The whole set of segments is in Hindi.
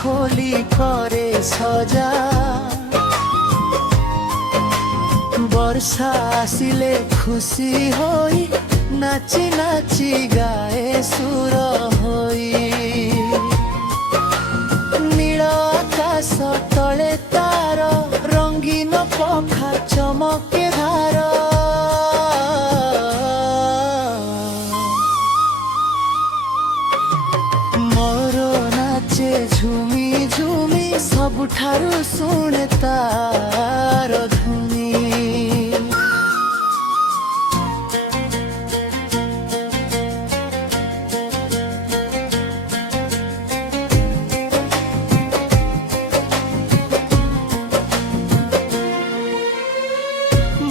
खोली करे सजा वर्षा आसिले खुशी होई नाची नाची गाए सुर होई नील आकाश तले तार रंगीन पखा चमके धार मोर नाचे झुमी झुमी सबुठारु शुणे तार धुनी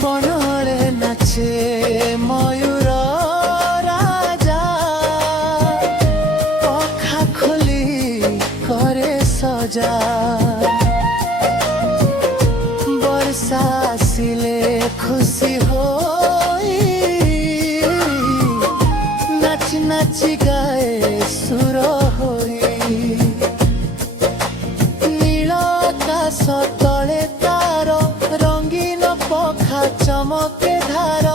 बनले नाचे मयूर राजा पखा खोली करे सजा वर्षा आसिले खुशी होई नाची नाची गाए सुर होई नील आकाश तले तार रंगीन पखा चमके धार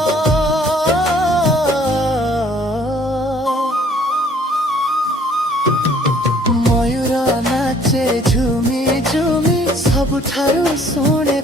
मयूर नाचे झुमी झुमी सबुठारु शुणे